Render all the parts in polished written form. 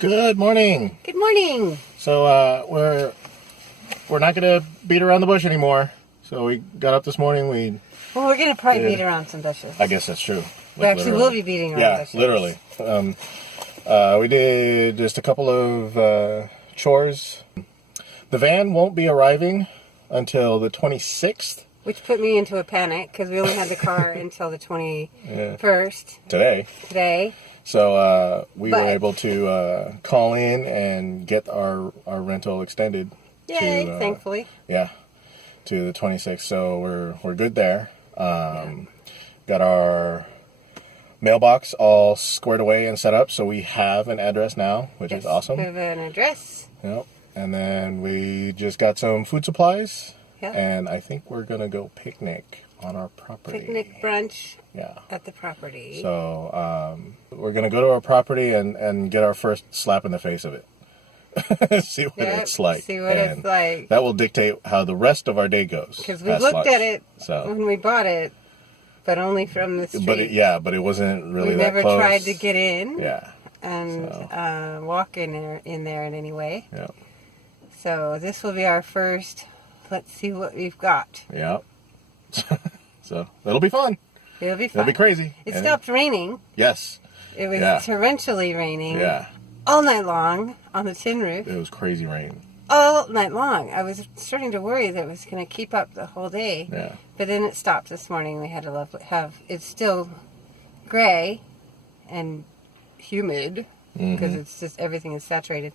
Good morning. Good morning. So we're not gonna beat around the bush anymore. So we got up this morning. Well, we're gonna probably beat around some bushes. I guess that's true. We actually will be beating around bushes. Yeah, literally. We did just a couple of chores. The van won't be arriving until the 26th. Which put me into a panic because we only had the car until the 21st. Today. So we were able to call in and get our rental extended. Yay, thankfully. Yeah, to the 26th. So we're good there. Got our mailbox all squared away and set up, so we have an address now, which is awesome. We have an address. Yep. And then we just got some food supplies. Yeah. And I think we're gonna go picnic on our property. Picnic brunch. Yeah. At the property. So we're gonna go to our property and get our first slap in the face of it. See what it's like. See what it's like. That will dictate how the rest of our day goes. Because we looked at it when we bought it, but only from the street. But it wasn't really that close. We never tried to get in. Yeah. And walk in there in any way. Yeah. So this will be our first. Let's see what we've got. Yeah. So that'll be fun. It'll be fun. It'll be crazy. It stopped raining. Yes. It was torrentially raining. Yeah. All night long on the tin roof. It was crazy rain. All night long. I was starting to worry that it was going to keep up the whole day. Yeah. But then it stopped this morning. We had to it's still gray and humid because it's just everything is saturated.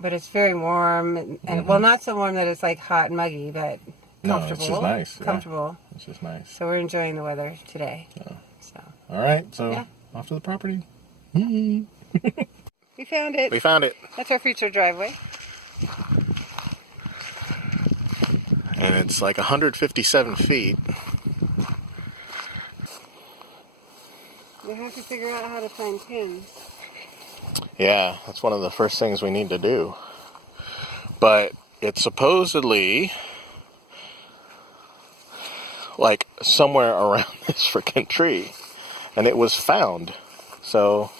But it's very warm and well, not so warm that it's like hot and muggy, but comfortable. No, it's just nice. Comfortable. Yeah. It's just nice. So we're enjoying the weather today. Yeah. So. All right. So off to the property. We found it. We found it. That's our future driveway. And it's like 157 feet. We have to figure out how to find pins. Yeah, that's one of the first things we need to do. But it's supposedly like somewhere around this freaking tree. And it was found. So,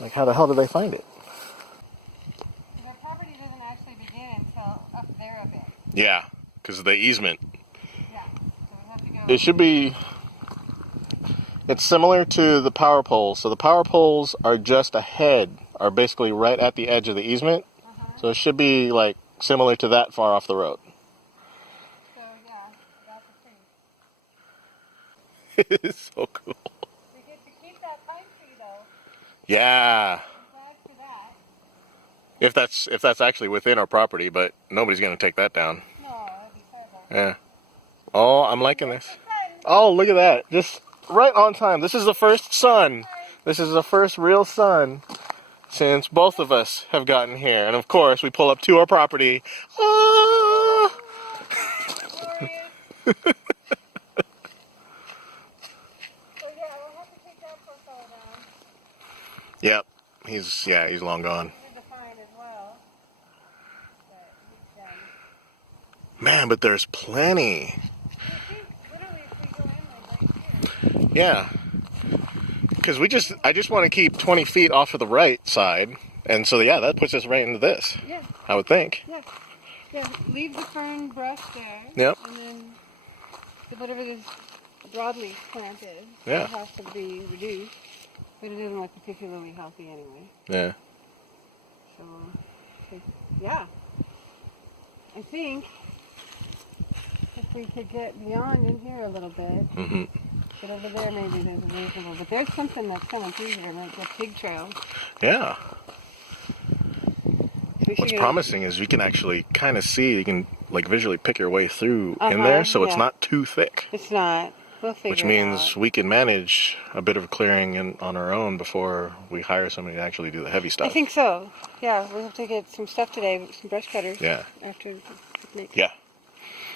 like, how the hell did they find it? The property doesn't actually begin until up there a bit. Yeah, because of the easement. Yeah, so we have to go. It should be... It's similar to the power poles. So the power poles are just ahead, are basically right at the edge of the easement. So it should be like similar to that far off the road. So yeah, that's a tree. It is so cool. We get to keep that pine tree though. Yeah. Back to that. If that's actually within our property, but nobody's gonna take that down. No, that'd be terrible. Yeah. Oh, I'm liking this. Oh, look at that. Just right on time. This is the first sun. This is the first real sun since both of us have gotten here. And of course, we pull up to our property. Ah! Oh, yeah, we'll have to take that poor fellow down. Yep. He's long gone. He's defined as well. But he's done. Man, but there's plenty. Literally, if we go in like right here. Yeah. Because I just want to keep 20 feet off of the right side. And so, yeah, that puts us right into this. Yeah. I would think. Yeah. Yeah. Leave the fern brush there. Yep. And then whatever this broadleaf plant is, Yeah. it has to be reduced. But it doesn't look particularly healthy anyway. Yeah. So, yeah. I think if we could get beyond in here a little bit, but over there maybe there's a reasonable. But there's something that's coming through here, like the pig trail. Yeah. So What's promising is you can actually kind of see, you can like visually pick your way through in there, so it's not too thick. It's not. We'll figure Which it means out. we can manage a bit of clearing on our own before we hire somebody to actually do the heavy stuff. I think so. Yeah, we'll have to get some stuff today, some brush cutters. Yeah. After the picnic. Yeah.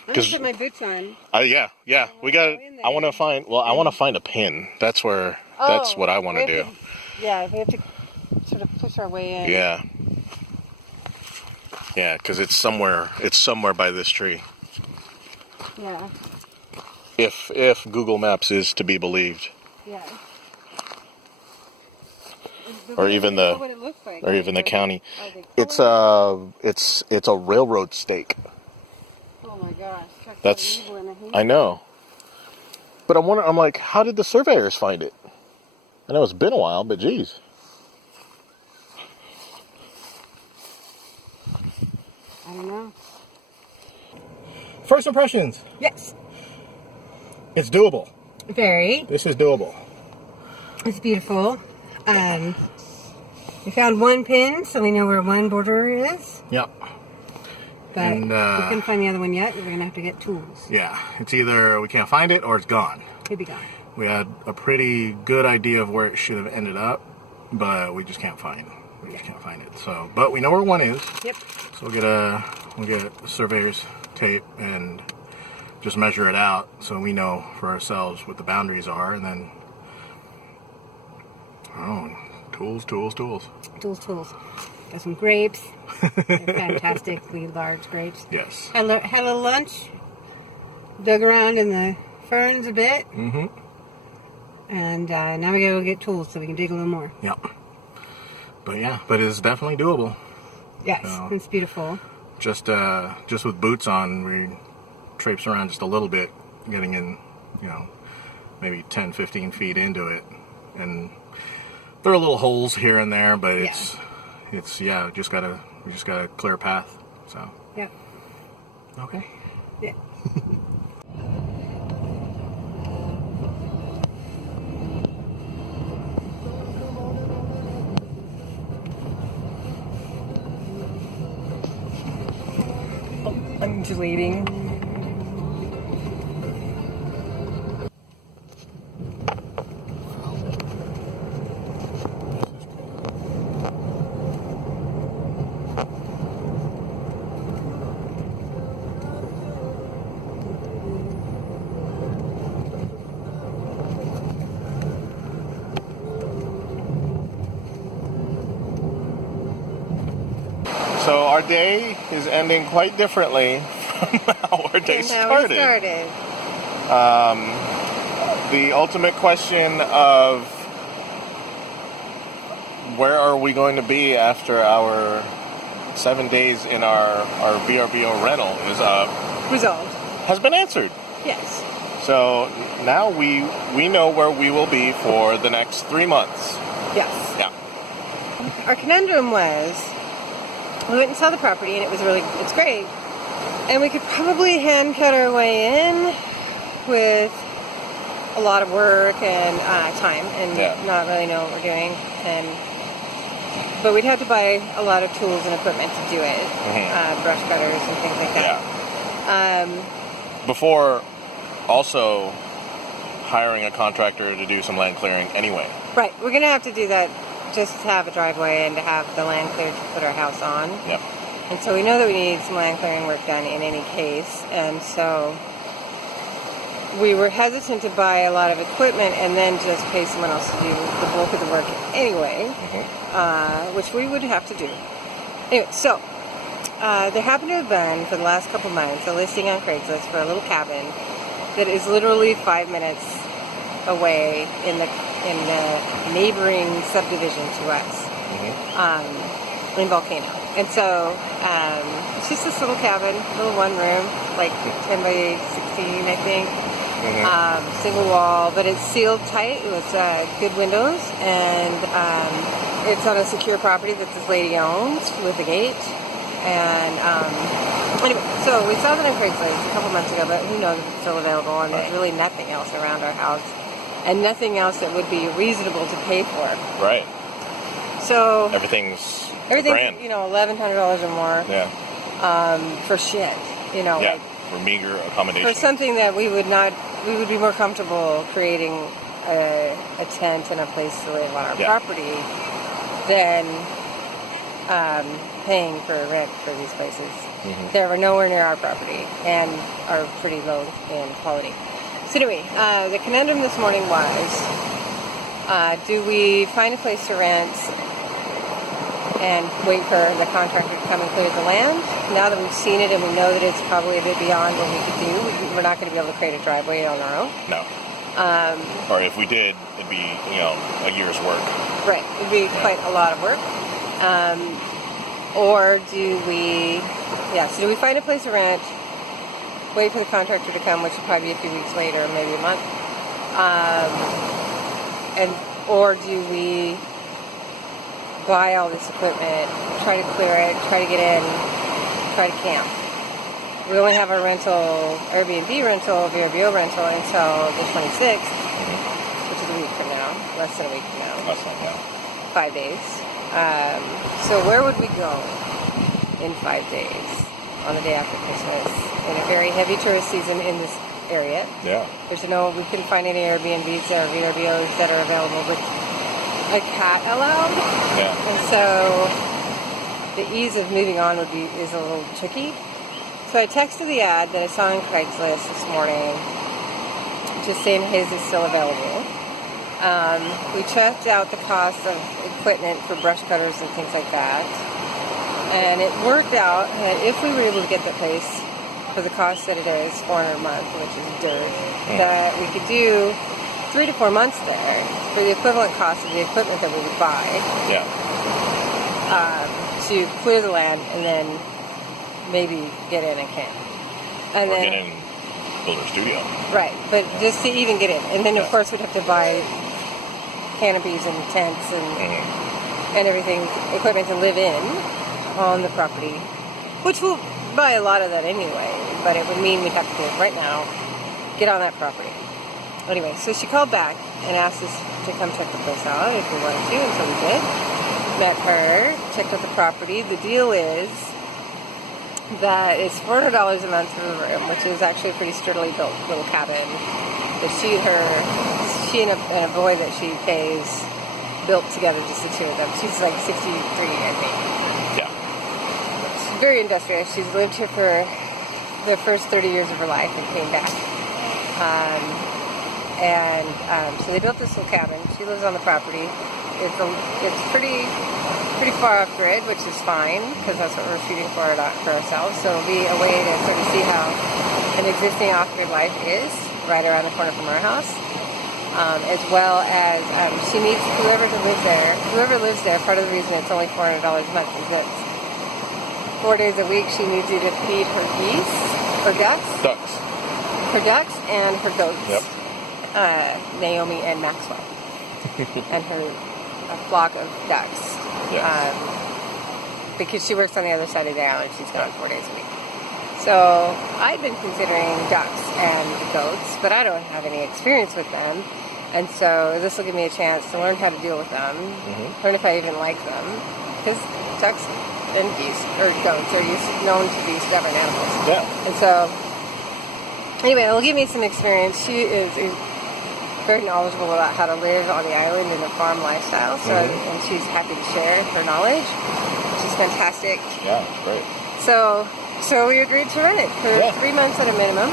I'm gonna put my boots on. Yeah. We got. I want to find. Well, I want to find a pin. That's where. That's what I want to do. Yeah, we have to sort of push our way in. Yeah. Yeah, because it's somewhere. It's somewhere by this tree. Yeah. If Google Maps is to be believed. Yeah. or even the what it looks like. or even the county. Are they It's colored? it's a railroad stake. Oh my gosh. Chuck That's evil in a haystack. I know. But I'm like, how did the surveyors find it? I know it's been a while, but geez. I don't know. First impressions. Yes. It's doable. Very. This is doable. It's beautiful. We found one pin, so we know where one border is. Yep. But And, we couldn't find the other one yet. We're going to have to get tools. Yeah, it's either we can't find it or it's gone. Could be gone. We had a pretty good idea of where it should have ended up, but we just can't find. We just can't find it. So, but we know where one is. Yep. So we'll get a surveyor's tape and just measure it out so we know for ourselves what the boundaries are, and then tools. Tools. Got some grapes. They're fantastically large grapes. Yes. Had a lunch. Dug around in the ferns a bit. Mm-hmm. And now we gotta go get tools so we can dig a little more. Yep. But it's definitely doable. Yes, So, it's beautiful. just with boots on, we traipse around just a little bit, getting in, maybe 10, 15 feet into it, and there are little holes here and there, but we just gotta clear a path. So. Yeah. Okay. Yeah. Undulating. So our day is ending quite differently from how our day started. The ultimate question of where are we going to be after our 7 days in our VRBO rental Resolved. has been answered. Yes. So now we know where we will be for the next 3 months. Yes. Yeah. Our conundrum was, we went and saw the property, and it's great. And we could probably hand cut our way in with a lot of work and time, and not really know what we're doing. But we'd have to buy a lot of tools and equipment to do it, brush cutters and things like that. Yeah. Before also hiring a contractor to do some land clearing anyway. Right. We're going to have to do that just to have a driveway and to have the land cleared to put our house on. Yep. And so we know that we need some land clearing work done in any case. And so we were hesitant to buy a lot of equipment and then just pay someone else to do the bulk of the work anyway, which we would have to do. Anyway, so there happened to have been, for the last couple months, a listing on Craigslist for a little cabin that is literally 5 minutes away in the neighboring subdivision to us, in Volcano. And so it's just this little cabin, little one room, like 10 by 16, I think. Single wall, but it's sealed tight with good windows, and it's on a secure property that this lady owns with a gate. And anyway, so we saw that on Craigslist a couple months ago, but who knows if it's still available, and there's really nothing else around our house, and nothing else that would be reasonable to pay for. Right. So everything's $1,100 or more. Yeah. For shit, Yeah. For meager accommodation. For something that we would be more comfortable creating a tent and a place to live on our property than paying for rent for these places. They were nowhere near our property and are pretty low in quality. So anyway, the conundrum this morning was, do we find a place to rent and wait for the contractor to come and clear the land? Now that we've seen it and we know that it's probably a bit beyond what we could do, we're not going to be able to create a driveway on our own. No. Or if we did, it'd be, a year's work. Right. It'd be quite a lot of work. Or do we, so do we find a place to rent, wait for the contractor to come, which will probably be a few weeks later, maybe a month, or do we buy all this equipment, try to clear it, try to get in, try to camp? We only have our Airbnb rental, VRBO rental until the 26th, which is a week from now, less than a week from now. That's not, 5 days. So where would we go in 5 days on the day after Christmas in a very heavy tourist season in this area? Yeah. We couldn't find any Airbnbs or VRBOs that are available with a cat allowed. Yeah. And so the ease of moving on is a little tricky. So I texted the ad that I saw on Craigslist this morning, just saying his is still available. We checked out the cost of equipment for brush cutters and things like that. And it worked out that if we were able to get the place for the cost that it is, $400 a month, which is dirt, that we could do 3 to 4 months there for the equivalent cost of the equipment that we would buy. Yeah. To clear the land and then maybe get in and camp. And Or get in, build a studio. Right, but just to even get in. And then, of course, we'd have to buy canopies and tents and everything, equipment to live in on the property, which we'll buy a lot of that anyway, but it would mean we'd have to, right now, get on that property. Anyway, so she called back and asked us to come check the place out if we wanted to, and so we did. Met her, checked out the property. The deal is that it's $400 a month for the room, which is actually a pretty sturdily built little cabin that she and a boy that she pays built together, just the two of them. She's like 63, I think. Yeah. She's very industrious. She's lived here for the first 30 years of her life and came back. So they built this little cabin. She lives on the property. It's pretty far off grid, which is fine because that's what we're shooting for ourselves. So it'll be a way to sort of see how an existing off grid life is right around the corner from our house, as well as she meets whoever lives there. Whoever lives there, part of the reason it's only $400 a month is that 4 days a week she needs you to feed her geese, her ducks, her ducks, and her goats. Yep. Naomi and Maxwell, and a flock of ducks. Yes. Because she works on the other side of the island. She's gone 4 days a week. So I've been considering ducks and goats, but I don't have any experience with them. And so this will give me a chance to learn how to deal with them, learn if I even like them. Because ducks and geese, or goats, are known to be stubborn animals. Yeah. And so, anyway, it'll give me some experience. She is very knowledgeable about how to live on the island in a farm lifestyle, and she's happy to share her knowledge. She's fantastic. Yeah, it's great. So we agreed to rent it for 3 months at a minimum.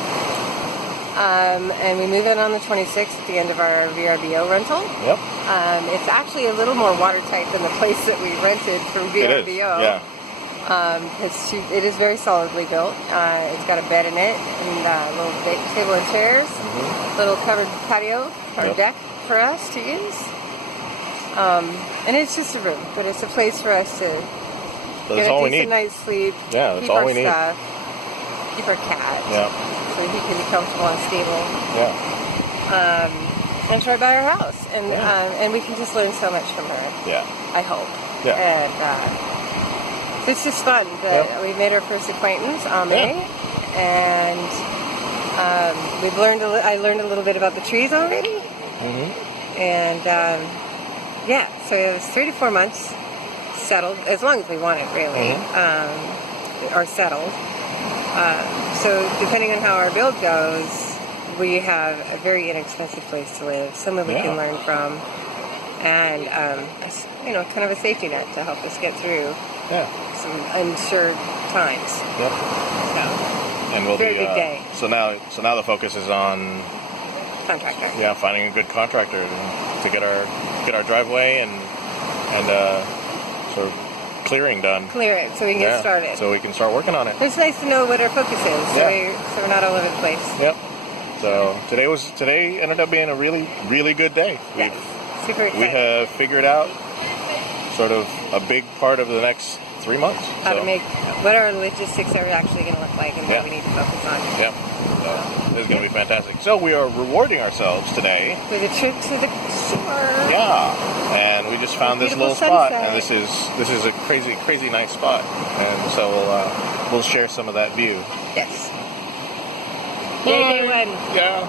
And we move in on the 26th at the end of our VRBO rental. Yep. It's actually a little more watertight than the place that we rented from VRBO. It is, yeah. It is very solidly built. It's got a bed in it, and a little table and chairs, little covered patio or deck for us to use. And it's just a room, but it's a place for us to get a decent night's sleep. Yeah, that's keep all our we need. Stuff, keep our cat, so he can be comfortable and stable. Yeah. And it's right by our house, and we can just learn so much from her. Yeah. I hope. Yeah. And it's just fun. We made our first acquaintance, Ame, and I learned a little bit about the trees already. And so it was 3 to 4 months settled, as long as we want it, really, or settled. So depending on how our build goes, we have a very inexpensive place to live, someone we can learn from, and kind of a safety net to help us get through some unsure times. Yep. So, and we'll very big day. So now the focus is on contractor. Yeah, finding a good contractor to get our driveway and sort of clearing done. Clear it so we can get started. So we can start working on it. It's nice to know what our focus is, so we're not all over the place. Yep. So today ended up being a really, really good day. Yes. Super excited. We have figured out sort of a big part of the next 3 months. How to make, what our logistics are actually going to look like and what Yeah. we need to focus on. Yeah. So this is going to be fantastic. So we are rewarding ourselves today. With a trip to the shore. Yeah. And we just found this Beautiful little spot, sunset. and this is a crazy nice spot. And so we'll share some of that view. Yes. Yay, day one. Yeah.